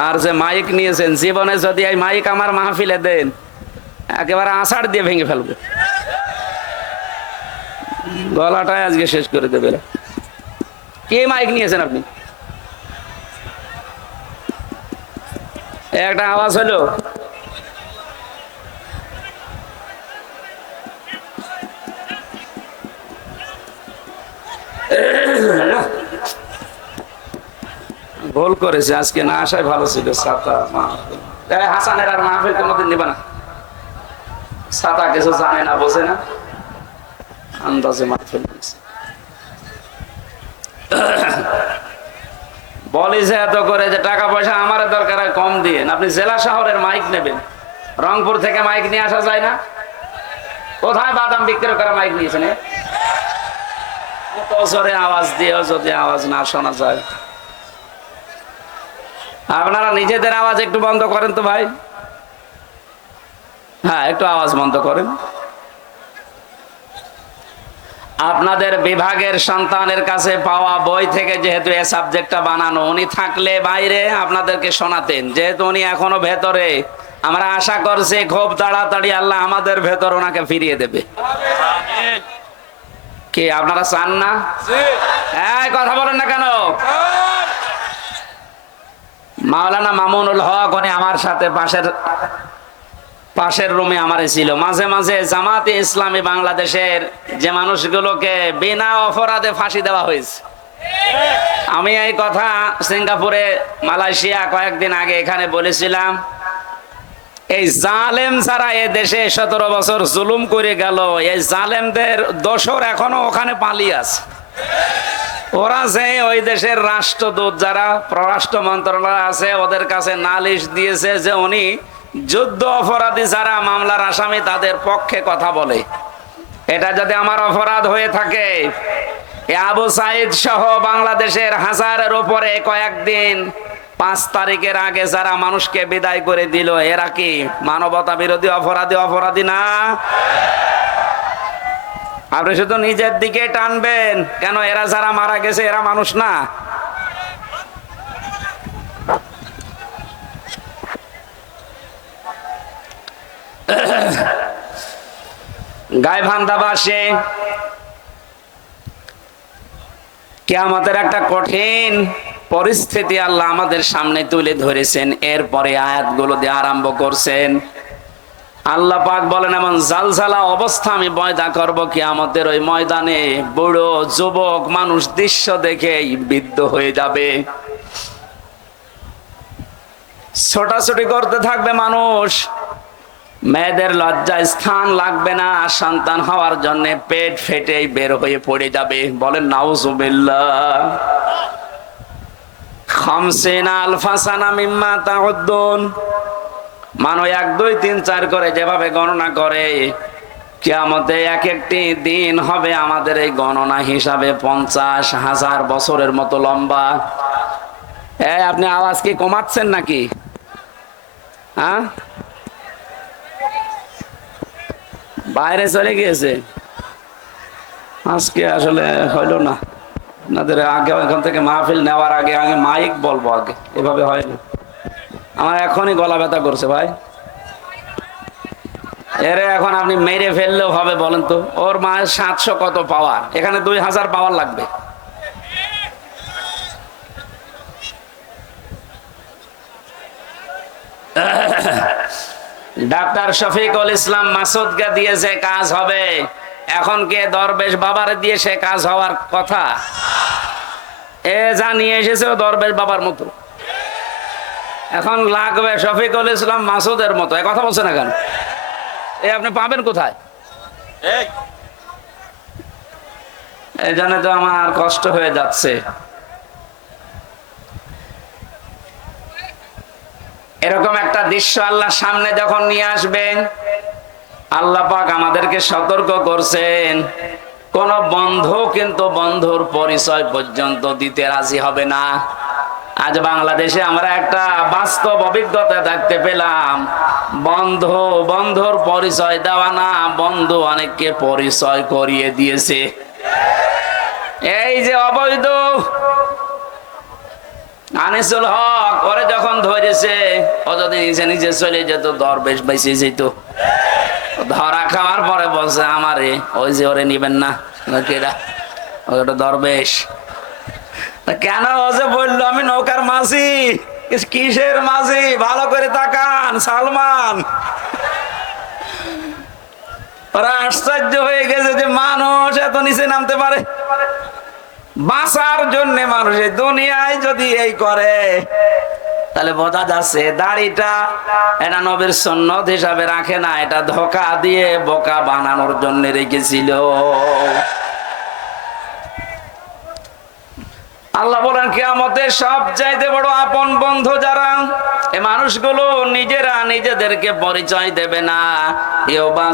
আর যে মাইক নিয়েছেন, জীবনে যদি এই মাইক আমার মাহফিলে দেন, একেবারে আষাঢ় দিয়ে ভেঙে ফেলব। গলাটাই আজকে শেষ করে দেবে। কে মাইক নিয়েছেন আপনি? একটা আওয়াজ হলো? ভুল করেছে, আজকে না আসাই ভালো ছিল ছাতা মাহফিল। হাসানের আর মাহফিল কোনোদিন নিবে না। ছাতা কিছু জানে না, বোঝে না। আন্দাজে মাহফিল বলি যে এত করে যে টাকা পয়সা আমার দরকার হয় কম দিয়ে আপনি জেলা শহরের মাইক নেবেন। রংপুর থেকে মাইক নিয়ে আসা যায় না। কোথায় বাদাম বিক্রি করা মাইক নিয়েছেন আওয়াজ দিয়েও যদি আওয়াজ না শোনা যায়। আপনারা নিজেদের আওয়াজ একটু বন্ধ করেন তো ভাই। হ্যাঁ একটু আওয়াজ বন্ধ করেন। আপনাদের বিভাগের সন্তানের কাছে পাওয়া বই থেকে যেহেতু এ সাবজেক্টটা বানানো উনি থাকলে বাইরে আপনাদেরকে শোনাতেন। যেহেতু উনি এখনও ভেতরে আমরা আশা করছি খুব তাড়াতাড়ি আল্লাহ আমাদের ভেতর ওনাকে ফিরিয়ে দেবে। কি আপনারা চান না? কথা বলেন না কেন? মাওলানা মামুনুল হক, উনি আমার সাথে পাশের পাশের রুমে আমার ছিল। মাঝে মাঝে জামাতে ইসলামী বাংলাদেশের যে মানুষগুলোকে বিনা অপরাধে ফাঁসি দেওয়া হয়েছে। আমি এই কথা সিঙ্গাপুরে, মালয়েশিয়া কয়েকদিন আগে এখানে বলেছিলাম, এই জালেম ছাড়া এ দেশে সতেরো বছর জুলুম করে গেল, এই জালেমদের দোসর এখনও ওখানে পালিয়ে আছে। ওরা যে ওই দেশের রাষ্ট্রদূত যারা পররাষ্ট্র মন্ত্রণালয় আছে, ওদের কাছে নালিশ দিয়েছে যে উনি যুদ্ধ অপরাধী যারা মামলার আসামি তাদের পক্ষে কথা বলে। এটা যদি আমার অপরাধ হয়ে থাকে আবু সাইদ সহ বাংলাদেশের হাজারের উপরে কয়েকদিন, পাঁচ তারিখের আগে যারা মানুষকে বিদায় করে দিল, এরা কি মানবতা বিরোধী অপরাধী অপরাধী না? আপনি শুধু নিজের দিকে টানবেন। কেন এরা যারা মারা গেছে, এরা মানুষ না। গাইভান্দাবাসে কেয়ামতের একটা কঠিন পরিস্থিতি আল্লাহ আমাদের সামনে তুলে ধরেছেন। এরপরে আয়াতগুলো দিয়ে আরম্ভ করছেন। আল্লাহ পাক বলেন, এমন জালজালা অবস্থা আমি ময়দা করব কি আমাদের ওই ময়দানে। বুড়ো, যুবক, মানুষ দৃশ্য দেখেই বিদ্ধ হয়ে যাবে। ছোটাছুটি করতে থাকবে মানুষ। মেয়েদের লজ্জায় স্থান লাগবে না, সন্তান হওয়ার জন্য পেট ফেটেই বের হয়ে পড়ে যাবে। বলেন, নাউজুবিল্লাহ। খামসিনা আলফাসানা মিম্মা তাউদ্দুন। মানুষ এক, দুই, তিন, চার করে যেভাবে গণনা করে, কেয়ামতে এক একটি দিন হবে আমাদের এই গণনা হিসাবে পঞ্চাশ হাজার বছরের মতো লম্বা। আপনি আওয়াজ কি কমাচ্ছেন নাকি? হ্যাঁ? বাইরে চলে গিয়েছে। আজকে আসলে হইল না। আপনাদের আগে এখান থেকে মাহফিল নেওয়ার আগে আগে মাইক বলব আগে। এভাবে হয় না। আমার এখনই গলা ব্যথা করছে ভাই। এরে এখন আপনি মেরে ফেললেও হবে বলেন তো। ওর মায়ের সাতশো কত পাওয়ার এখানে দুই হাজার পাওয়ার লাগবে। ডাক্তার শফিকুল ইসলাম মাসুদকে দিয়ে যে কাজ হবে, এখন কে দরবেশ বাবারে দিয়ে সে কাজ হওয়ার কথা? এ জানিয়ে এসেছে দরবেশ বাবার মতো। এখন লাগবে শফিকুল ইসলাম মাসুদের মতো। এ কথা বলছে না কেন? এ আপনি পাবেন কোথায়? এই। জন্য তো আমার কষ্ট হয়ে যাচ্ছে। এরকম একটা দৃশ্য আল্লাহ সামনে যখন নিয়ে আসবেন আল্লাহ পাক আমাদেরকে সতর্ক করছেন। কোন বন্ধু কিন্তু বন্ধুর পরিচয় পর্যন্ত দিতে রাজি হবে না। আজ বাংলাদেশে আমরা একটা বাস্তব অভিজ্ঞতা দেখতে পেলাম। বন্ধু, বন্ধুর পরিচয় দেওয়া না, বন্ধু অনেককে পরিচয় করিয়ে দিয়েছে। এই যে অবৈধ আনিসুল হক, ওরে যখন ধরেছে, ও যদি নিচে নিচে চলে যেত, দরবেশ বেঁচে যেত। ধরা খাওয়ার পরে বলছে, আমারে, ওই যে ওরে নিবেন না কেরা ওটা দরবেশ। কেন যে বলল, আমি নৌকার মাঝি? কিসের মাঝি? ভালো করে তাকান, সালমান। ওরা আশ্চর্য হয়ে গেছে যে মানুষ এত নিচে নামতে পারে। বাঁচার জন্য মানুষ এই দুনিয়ায় যদি এই করে, তাহলে বোঝা যাচ্ছে দাড়িটা এটা নবীর সন্ন্যত হিসাবে রাখে না, এটা ধোকা দিয়ে বোকা বানানোর জন্য রেখেছিল। আল্লাহ বলেন, কেয়ামতের সব চাইতে বড় আপন বন্ধু যারা, এ মানুষগুলো নিজেরা নিজেদেরকে পরিচয় দেবে না। বা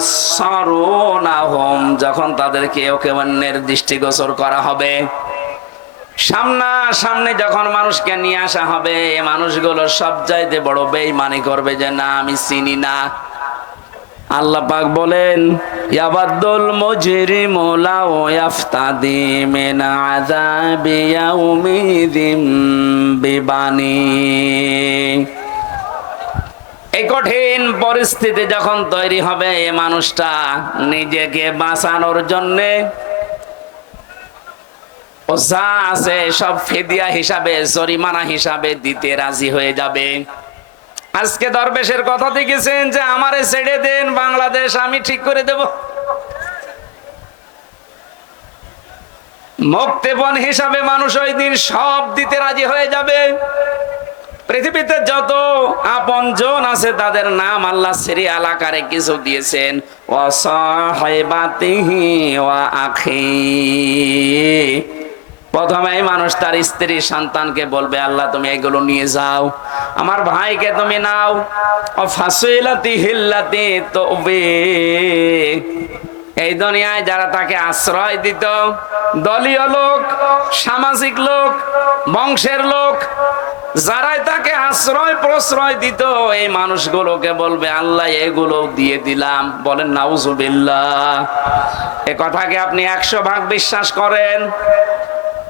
যখন তাদেরকে ওকে অন্যের দৃষ্টিগোচর করা হবে। সামনা সামনে যখন মানুষকে নিয়ে আসা হবে, এ মানুষগুলো সব চাইতে বড় বেইমানি করবে যে, না, আমি চিনি না। আল্লাহ পাক বলেন ইয়াবাদুল মুজরিমু লাউ ইয়াফতাদি মিন আযাবি ইয়াউমিদিন বিবানি। এই কঠিন পরিস্থিতি যখন তৈরি হবে এই মানুষটা নিজেকে বাঁচানোর জন্যে, ও যা আছে সব ফেদিয়া হিসাবে, জরিমানা হিসাবে দিতে রাজি হয়ে যাবে। আজকে দরবেশের কথা দেখেছেন যে আমারে ছেড়ে দেন, বাংলাদেশ আমি ঠিক করে দেব। মুক্তিপণ হিসাবে মানুষ ওই দিন সব দিতে রাজি হয়ে যাবে। পৃথিবীতে যত আপন জন আছে, তাদের নাম আল্লাহ সিরিয়াল আকারে কিছু দিয়েছেন। অসহাইবাতিহি ওয়া আখি প্রথমে মানুষ তার স্ত্রী সন্তানকে বলবে, আল্লাহ, তুমি এগুলো নিয়ে যাও। আমার ভাইকে তুমি নাও। ও ফাসুইলাতি হিল্লাতি তবে। এই দুনিয়ায় যারা তাকে আশ্রয় দিত, দলীয় লোক, সামাজিক লোক, বংশের লোক, যারাই তাকে আশ্রয় প্রশ্রয় দিত, এই মানুষগুলোকে বলবে, আল্লাহ এগুলো দিয়ে দিলাম। বলেন, নাউজুবিল্লাহ। এ কথাকে আপনি একশো ভাগ বিশ্বাস করেন।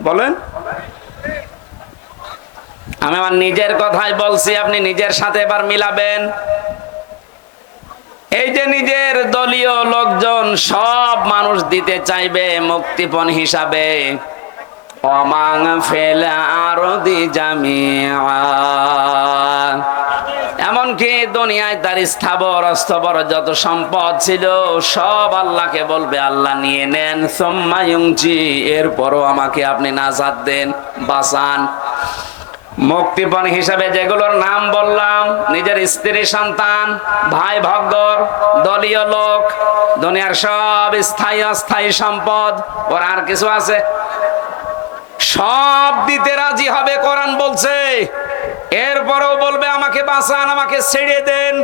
বলেন। আমি আমার নিজের কথাই বলছি, আপনি নিজের সাথে এবার মিলাবেন। এই যে নিজের দলীয় লোকজন সব মানুষ দিতে চাইবে মুক্তিপণ হিসাবে। অমাং ফেলা আরও দি জামিয়া দুনিয়ায় তার স্থাবর, অস্তবর যত সম্পদ ছিল, সব আল্লাহকে বলবে, আল্লাহ নিয়ে নেন। সোম্মায়ুংজি এরপরও আমাকে আপনি নাজাদ দেন, বাঁচান। মুক্তিপণ হিসাবে যেগুলোর নাম বললাম, নিজের স্ত্রী, সন্তান, ভাই ভগ্গর দলীয় লোক, দুনিয়ার সব স্থায়ী, অস্থায়ী সম্পদ, ওর আর কিছু আছে? সব দিতে রাজি হবে, কোরআন বলছে। এরপরেও বলবে, আমাকে বাঁচান, আমাকে ছেড়ে দেন।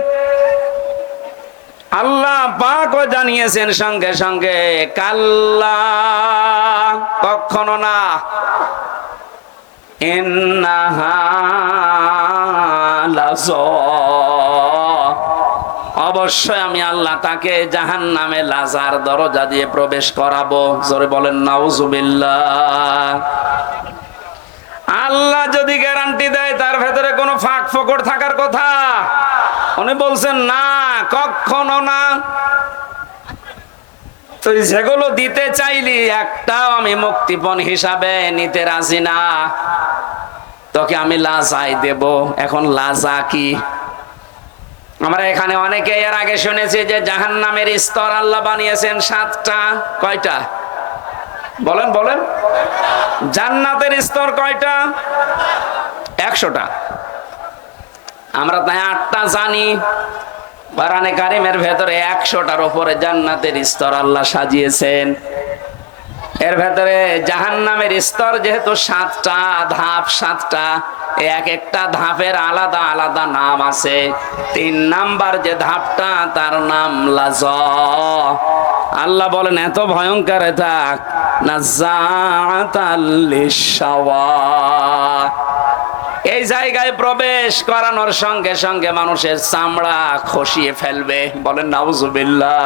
আল্লাহ পাকও জানিয়েছেন সঙ্গে সঙ্গে, কাল্লা, কখনো না। অবশ্যই আমি আল্লাহ তাকে জাহান নামে লাজার দরজা দিয়ে প্রবেশ করাবো। জোরে বলেন, নাউজুবিল্লাহ। আল্লাহ যদি গ্যারান্টি দেয়, তার ভেতরে কোনো ফাঁক ফোকর থাকার কথা। উনি বলছেন, না, কখনো না। তুই যেগুলো দিতে চাইলি, একটাও আমি মুক্তিপণ হিসাবে নিতে রাজি না। তোকে আমি লাজাই দেব। এখন লাজা কি? আমরা এখানে অনেকে এর আগে শুনেছি যে জাহান নামের স্তর আল্লাহ বানিয়েছেন সাতটা। কয়টা? বলেন বলেন। জান্নাতের স্তর কয়টা? একশোটা। আমরা তাই আটটা জানি। বারানে কারিমের ভেতরে একশোটার উপরে জান্নাতের স্তর আল্লাহ সাজিয়েছেন। এর ভেতরে জাহান নামের স্তর যেহেতু সাতটা, ধাপ সাতটা, এক একটা ধাপের আলাদা আলাদা নাম আছে। তিন নাম্বার যে ধাপটা, তার নাম লাজ। আল্লাহ বলেন, এত ভয়ঙ্কর না এই জায়গায় প্রবেশ করানোর সঙ্গে সঙ্গে মানুষের চামড়া খসিয়ে ফেলবে। বলেন, নাউজুবিল্লাহ।